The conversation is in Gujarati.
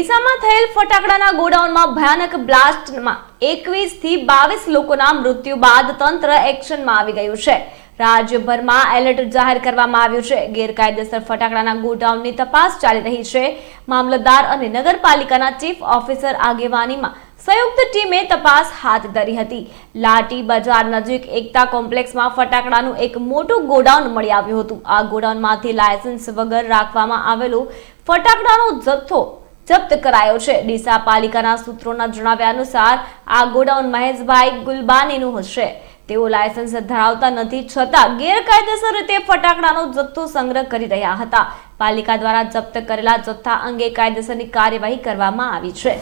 ડીસામાં થયેલ ફટાકડાના ગોડાઉનમાં ભયાનક બ્લાસ્ટમાં 21 થી 22 લોકોના મૃત્યુ બાદ તંત્ર એક્શનમાં આવી ગયું છે। રાજ્યભરમાં એલર્ટ જાહેર કરવામાં આવ્યું છે। ગેરકાયદેસર ફટાકડાના ગોડાઉનની તપાસ ચાલી રહી છે। મામલતદાર અને નગરપાલિકાના ચીફ ઓફિસર આગેવાનીમાં સંયુક્ત ટીમે તપાસ હાથ ધરી હતી। લાટી બજાર નજીક એકતા કોમ્પ્લેક્સમાં ફટાકડાનું એક મોટું ગોડાઉન મળી આવ્યું હતું। આ ગોડાઉનમાંથી લાયસન્સ વગર રાખવામાં આવેલો ફટાકડાનો જથ્થો જપ્ત કરાયો છે। ડીસા પાલિકાના સૂત્રોના જણાવ્યા અનુસાર આ ગોડાઉન મહેશભાઈ ગુલબાનીનું હશે। તેઓ લાયસન્સ ધરાવતા નથી, છતાં ગેરકાયદેસર રીતે ફટાકડાનો જથ્થો સંગ્રહ કરી રહ્યા હતા। પાલિકા દ્વારા જપ્ત કરેલા જથ્થા અંગે કાયદેસરની કાર્યવાહી કરવામાં આવી છે।